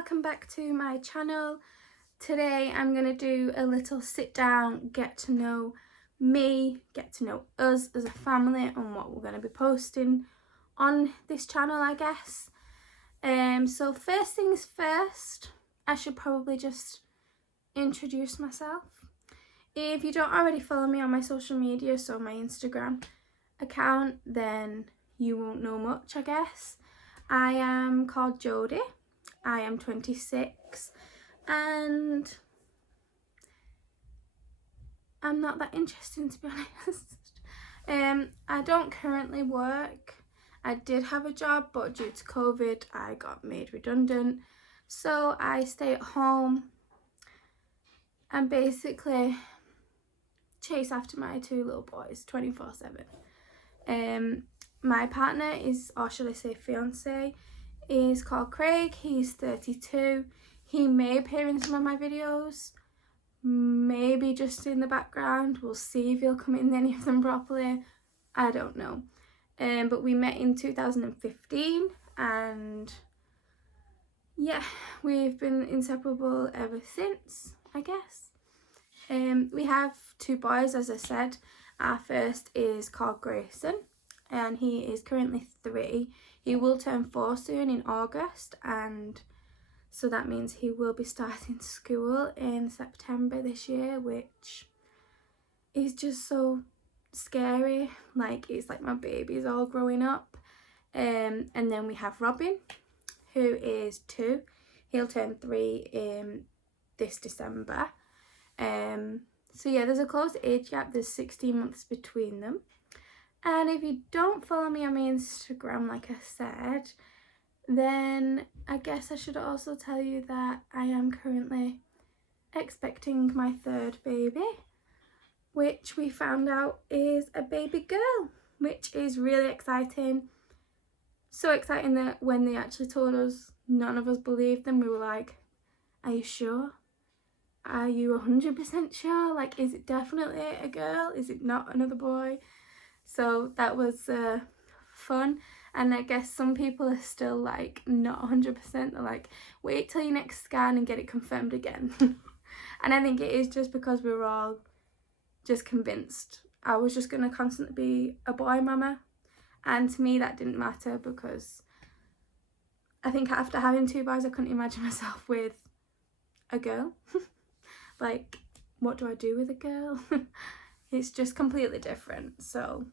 welcome back to my channel. Today I'm going to do a little sit down, get to know me, get to know us as a family and what we're going to be posting on this channel, I guess. So first things first, I should probably just introduce myself. If you don't already follow me on my social media, so my Instagram account, then you won't know much, I guess. I am called Jodie. I am 26 and I'm not that interesting, to be honest. I don't currently work. I did have a job, but due to COVID I got made redundant, so I stay at home and basically chase after my two little boys 24/7. My partner is, or should I say fiance, is called Craig. He's 32. He may appear in some of my videos, maybe just in the background. We'll see if he'll come in any of them properly. I don't know. But we met in 2015 and yeah, we've been inseparable ever since, I guess. We have two boys, as I said. Our first is called Grayson and he is currently 3. He will turn 4 soon in August, and so that means he will be starting school in September this year, which is just so scary. Like, it's like my baby's all growing up. And then we have Robin, who is 2. He'll turn 3 in this December. So yeah, there's a close age gap. There's 16 months between them. And if you don't follow me on my Instagram, like I said, then I guess I should also tell you that I am currently expecting my 3rd baby, which we found out is a baby girl, which is really exciting. So exciting that when they actually told us, none of us believed them. We were like, are you sure? Are you 100% sure? Like, is it definitely a girl? Is it not another boy? So that was fun. And I guess some people are still like not 100%. They're like, wait till your next scan and get it confirmed again. And I think it is just because we were all just convinced I was just going to constantly be a boy mama. And to me that didn't matter, because I think after having 2 boys I couldn't imagine myself with a girl. Like, what do I do with a girl? It's just completely different. So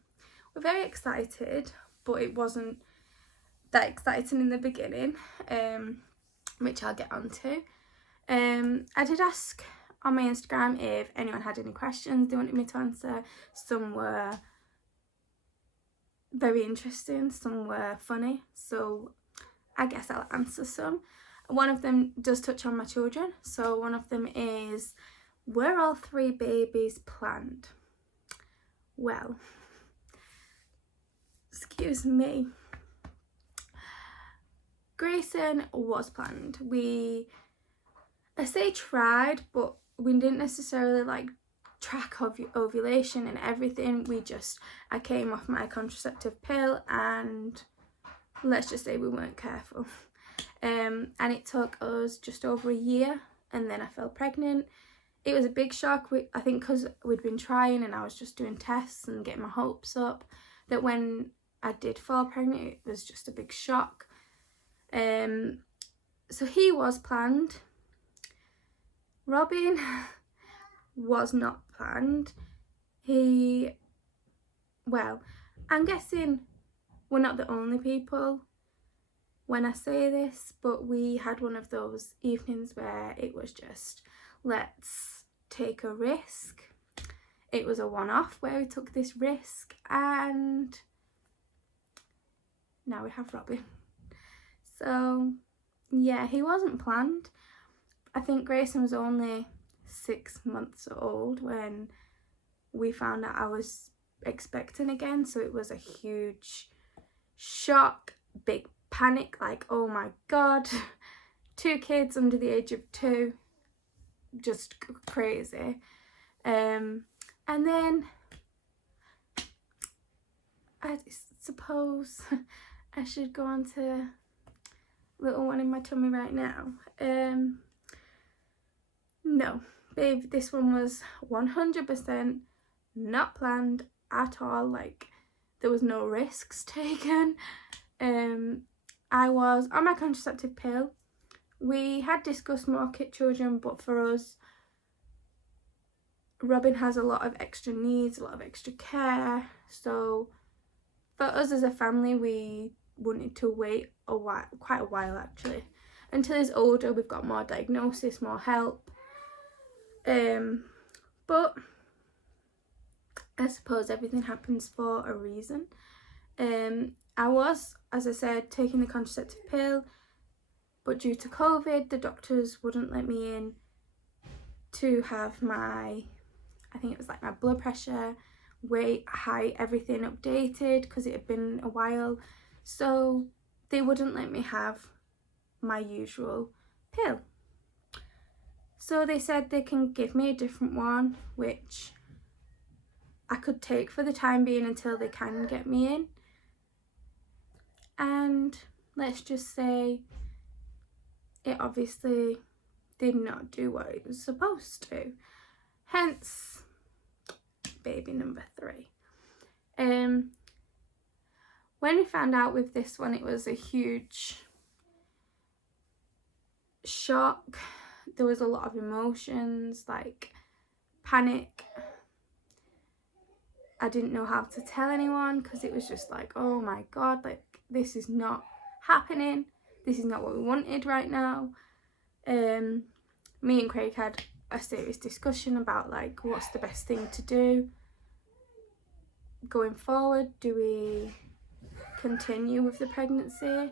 we're very excited, but it wasn't that exciting in the beginning, which I'll get onto. I did ask on my Instagram if anyone had any questions they wanted me to answer. Some were very interesting, some were funny, so I guess I'll answer some. One of them does touch on my children. So one of them is, were all 3 babies planned? Well, excuse me, Grayson was planned. I say tried, but we didn't necessarily like track ovulation and everything. I came off my contraceptive pill and let's just say we weren't careful. And it took us just over a year, and then I fell pregnant. It was a big shock. I think because we'd been trying and I was just doing tests and getting my hopes up, that when I did fall pregnant it was just a big shock. So he was planned. Robin was not planned. Well, I'm guessing we're not the only people when I say this, but we had one of those evenings where it was just, let's take a risk. It was a one-off where we took this risk, and now we have Robin. So yeah, he wasn't planned. I think Grayson was only 6 months old when we found out I was expecting again, so it was a huge shock, big panic, like, oh my god, 2 kids under the age of 2, just crazy. And then I suppose I should go on to little one in my tummy right now. No, babe, this one was 100% not planned at all. Like, there was no risks taken. I was on my contraceptive pill. We had discussed more children, but for us, Robin has a lot of extra needs, a lot of extra care. So for us as a family, we wanted to wait a while, quite a while actually, until he's older. We've got more diagnosis, more help. But I suppose everything happens for a reason. I was, as I said, taking the contraceptive pill, but due to COVID, the doctors wouldn't let me in to have my, I think it was like my blood pressure, weight, height, everything updated because it had been a while. So they wouldn't let me have my usual pill. So they said they can give me a different one, which I could take for the time being until they can get me in. And let's just say it obviously did not do what it was supposed to. Hence, baby number 3. When we found out with this one, it was a huge shock. There was a lot of emotions, like panic. I didn't know how to tell anyone because it was just like, oh my god, like this is not happening. This is not what we wanted right now. Me and Craig had a serious discussion about like what's the best thing to do going forward. Do we continue with the pregnancy?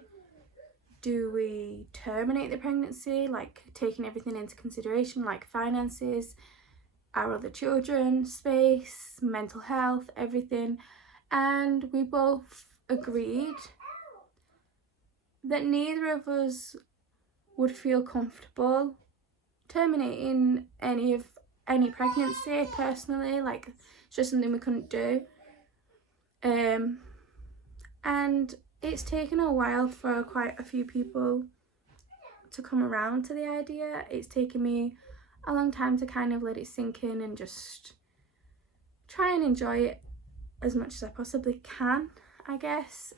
Do we terminate the pregnancy, like taking everything into consideration, like finances, our other children, space, mental health, everything? And we both agreed that neither of us would feel comfortable terminating any pregnancy personally. Like, it's just something we couldn't do. And it's taken a while for quite a few people to come around to the idea. It's taken me a long time to kind of let it sink in and just try and enjoy it as much as I possibly can, I guess.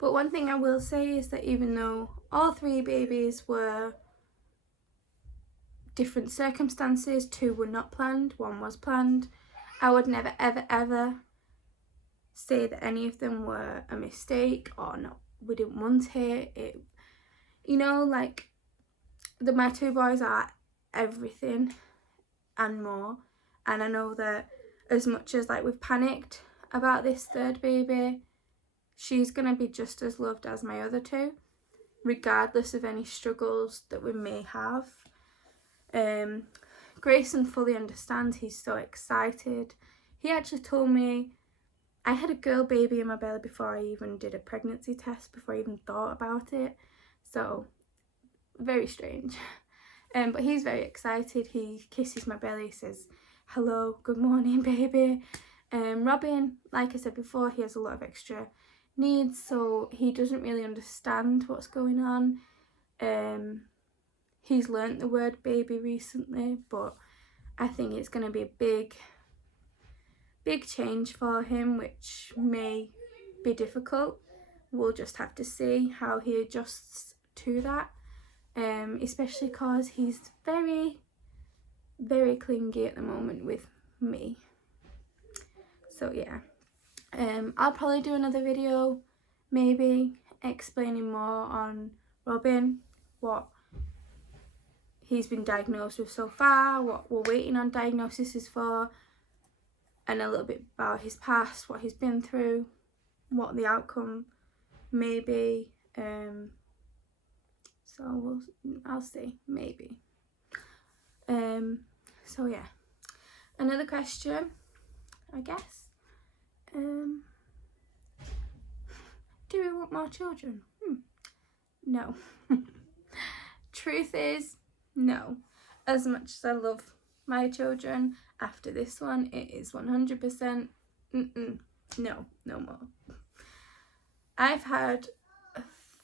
But one thing I will say is that even though all 3 babies were different circumstances, 2 were not planned, 1 was planned, I would never ever ever say that any of them were a mistake or not, we didn't want it. You know, like my 2 boys are everything and more. And I know that as much as like we've panicked about this 3rd baby, she's gonna be just as loved as my other 2, regardless of any struggles that we may have. Grayson fully understands. He's so excited. He actually told me I had a girl baby in my belly before I even did a pregnancy test, before I even thought about it. So very strange. But he's very excited. He kisses my belly, says hello, good morning baby. Robin, like I said before, he has a lot of extra needs, so he doesn't really understand what's going on. He's learnt the word baby recently, but I think it's going to be a big change for him, which may be difficult. We'll just have to see how he adjusts to that, especially because he's very, very clingy at the moment with me. So yeah, I'll probably do another video maybe explaining more on Robin, what he's been diagnosed with so far, what we're waiting on diagnosis for, and a little bit about his past, what he's been through, what the outcome may be. So I'll see, maybe. So yeah, another question, I guess. Do we want more children? No. Truth is, no. As much as I love my children, after this one, it is 100% no more. I've had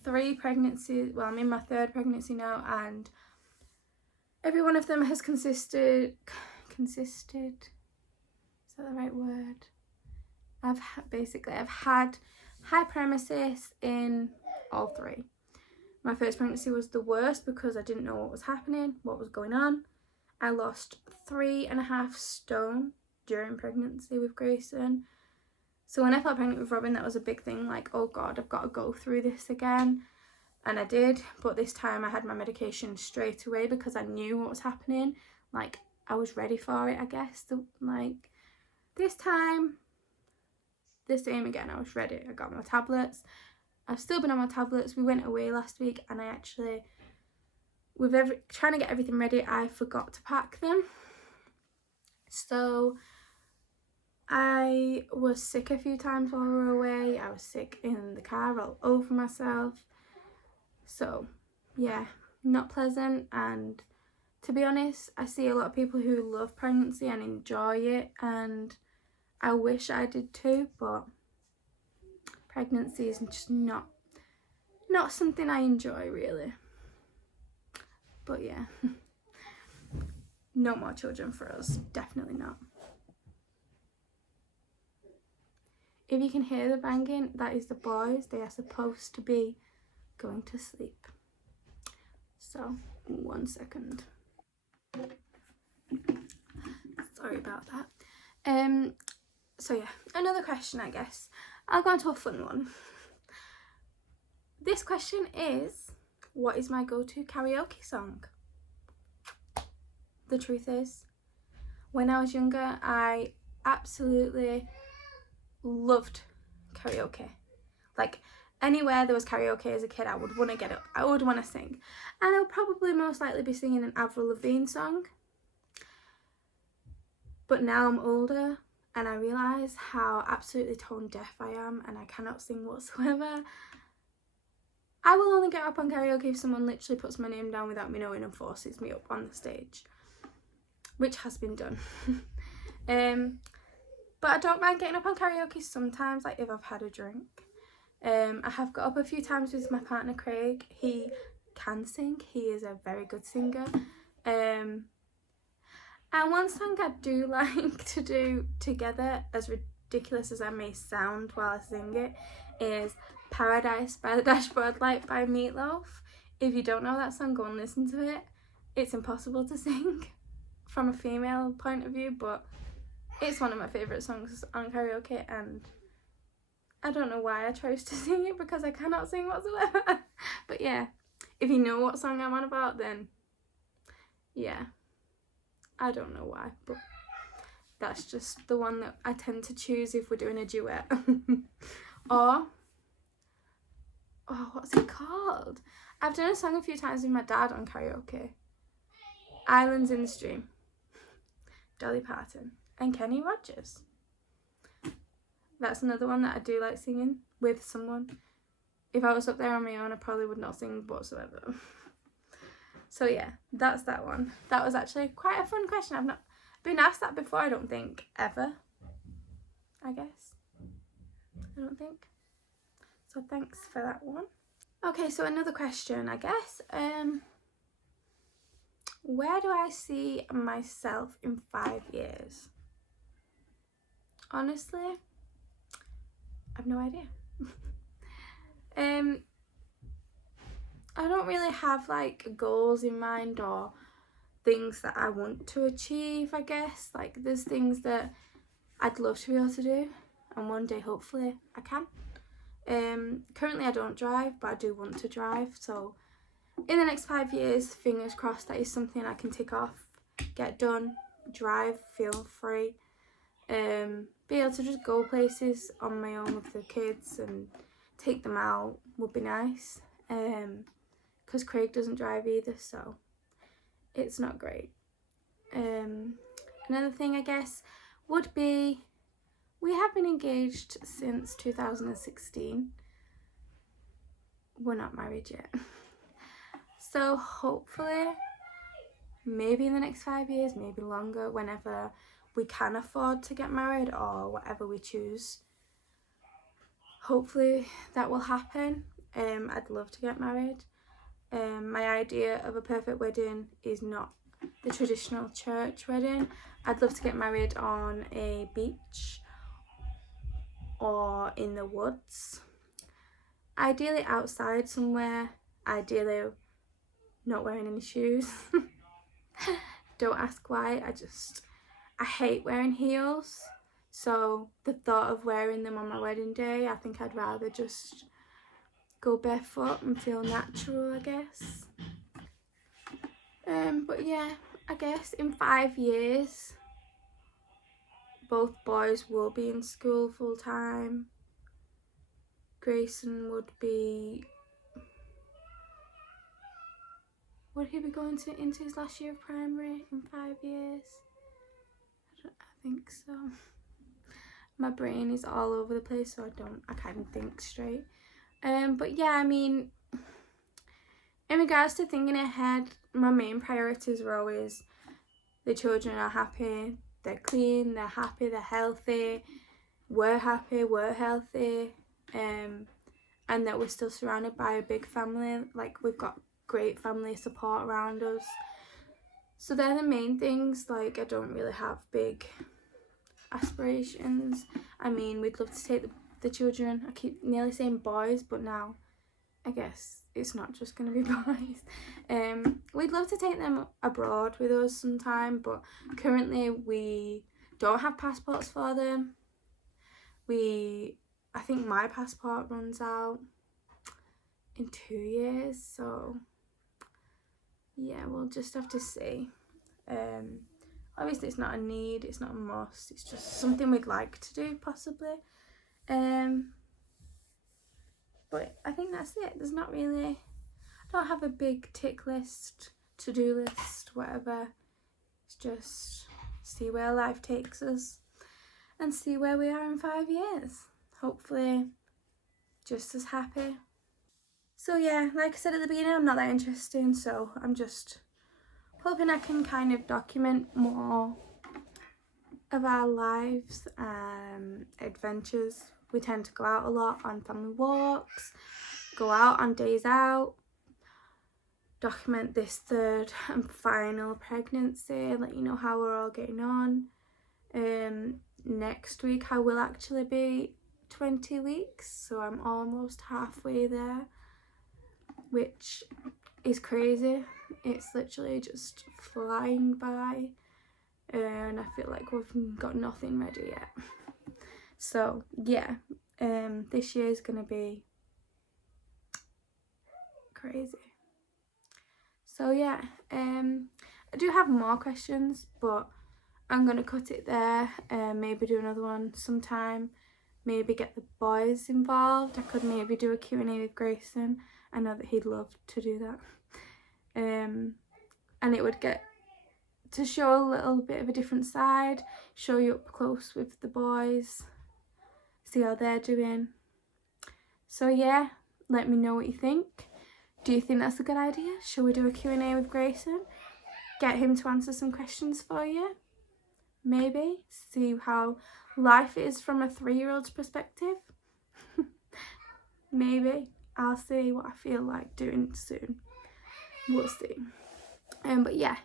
3 pregnancies. Well, I'm in my 3rd pregnancy now, and every one of them has consisted, is that the right word? I've had high premises in all 3. My first pregnancy was the worst because I didn't know what was happening, what was going on. I lost 3.5 stone during pregnancy with Grayson. So when I felt pregnant with Robin, that was a big thing, like, oh God, I've got to go through this again. And I did, but this time I had my medication straight away because I knew what was happening. Like, I was ready for it, I guess. Like, this time, the same again, I was ready. I got my tablets. I've still been on my tablets. We went away last week, and I actually, trying to get everything ready, I forgot to pack them. So I was sick a few times while we were away. I was sick in the car, all over myself. So yeah, not pleasant. And to be honest, I see a lot of people who love pregnancy and enjoy it, and I wish I did too, but pregnancy is just not something I enjoy really. But yeah, no more children for us, definitely not. If you can hear the banging, that is the boys. They are supposed to be going to sleep. So 1 second. Sorry about that. So yeah, another question, I guess. I'll go on to a fun one. This question is, what is my go-to karaoke song? The truth is, when I was younger, I absolutely loved karaoke. Like, anywhere there was karaoke as a kid, I would want to get up. I would want to sing. And I would probably most likely be singing an Avril Lavigne song. But now I'm older, and I realise how absolutely tone deaf I am, and I cannot sing whatsoever. I will only get up on karaoke if someone literally puts my name down without me knowing and forces me up on the stage, which has been done. But I don't mind getting up on karaoke sometimes, like if I've had a drink. I have got up a few times with my partner Craig. He can sing, he is a very good singer. And one song I do like to do together, as ridiculous as I may sound while I sing it, is Paradise by the Dashboard Light by Meatloaf. If you don't know that song, go and listen to it. It's impossible to sing from a female point of view, but it's one of my favourite songs on karaoke, and I don't know why I chose to sing it because I cannot sing whatsoever. But yeah, if you know what song I'm on about, then yeah, I don't know why, but that's just the one that I tend to choose if we're doing a duet. Or, oh, what's it called? I've done a song a few times with my dad on karaoke. Islands in the Stream, Dolly Parton and Kenny Rogers. That's another one that I do like singing with someone. If I was up there on my own, I probably would not sing whatsoever. So yeah, that's that one. That was actually quite a fun question. I've not been asked that before, I don't think, ever. I guess. I don't think. So thanks for that one. Okay, so another question, I guess. Where do I see myself in 5 years? Honestly, I've no idea. I don't really have like goals in mind or things that I want to achieve, I guess. Like, there's things that I'd love to be able to do, and one day hopefully I can. Currently I don't drive, but I do want to drive, so in the next 5 years, fingers crossed, that is something I can tick off, get done, drive, feel free, be able to just go places on my own with the kids and take them out would be nice, because Craig doesn't drive either, so it's not great. Another thing, I guess, would be, we have been engaged since 2016. We're not married yet. So hopefully, maybe in the next 5 years, maybe longer, whenever we can afford to get married or whatever we choose, hopefully that will happen. I'd love to get married. My idea of a perfect wedding is not the traditional church wedding. I'd love to get married on a beach or in the woods. Ideally outside somewhere. Ideally not wearing any shoes. Don't ask why, I hate wearing heels. So the thought of wearing them on my wedding day, I think I'd rather just go barefoot and feel natural, I guess. But yeah, I guess in 5 years, both boys will be in school full time. Grayson would he be going into his last year of primary in 5 years? I think so. My brain is all over the place, so I can't think straight. But yeah, I mean, in regards to thinking ahead, my main priorities were always the children are happy, they're clean, they're happy, they're healthy, we're happy, we're healthy, and that we're still surrounded by a big family. Like, we've got great family support around us. So they're the main things. Like, I don't really have big aspirations. I mean, we'd love to take the children, I keep nearly saying boys, but now I guess it's not just going to be boys. We'd love to take them abroad with us sometime, but currently we don't have passports for them. I think my passport runs out in 2 years, so yeah, we'll just have to see. Obviously it's not a need, it's not a must, it's just something we'd like to do possibly. But I think that's it. There's not really, I don't have a big tick list, to-do list, whatever. It's just see where life takes us and see where we are in 5 years. Hopefully just as happy. So yeah, like I said at the beginning, I'm not that interesting, so I'm just hoping I can kind of document more of our lives, adventures. We tend to go out a lot on family walks, go out on days out, document this 3rd and final pregnancy, let you know how we're all getting on. Next week I will actually be 20 weeks, so I'm almost halfway there, which is crazy. It's literally just flying by, and I feel like we've got nothing ready yet. So yeah, this year is gonna be crazy. So yeah, I do have more questions, but I'm gonna cut it there. Maybe do another one sometime. Maybe get the boys involved. I could maybe do a Q&A with Grayson. I know that he'd love to do that. And it would get to show a little bit of a different side, show you up close with the boys, see how they're doing. So yeah, let me know what you think. Do you think that's a good idea? Shall we do a Q&A with Grayson? Get him to answer some questions for you? Maybe see how life is from a 3-year-old's perspective. Maybe. I'll see what I feel like doing soon. We'll see. But yeah,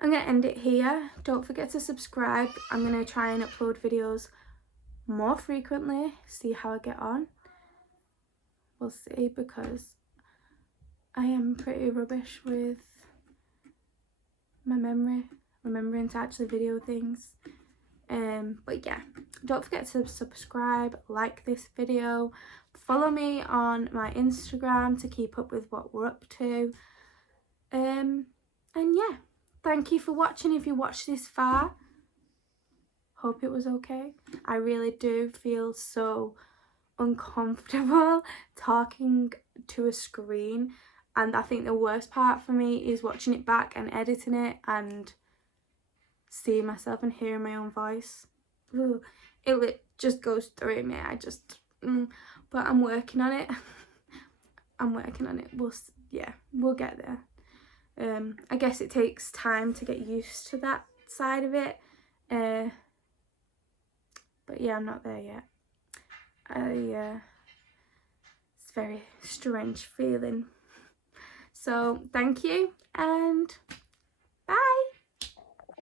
I'm going to end it here. Don't forget to subscribe. I'm going to try and upload videos more frequently, see how I get on. We'll see, because I am pretty rubbish with my memory, remembering to actually video things. But yeah, don't forget to subscribe, like this video, follow me on my Instagram to keep up with what we're up to. And yeah, thank you for watching if you watched this far. Hope it was okay. I really do feel so uncomfortable talking to a screen, and I think the worst part for me is watching it back and editing it and seeing myself and hearing my own voice. Ugh. It just goes through me. But I'm working on it. I'm working on it. We'll get there. I guess it takes time to get used to that side of it. But yeah, I'm not there yet. It's very strange feeling. So thank you, and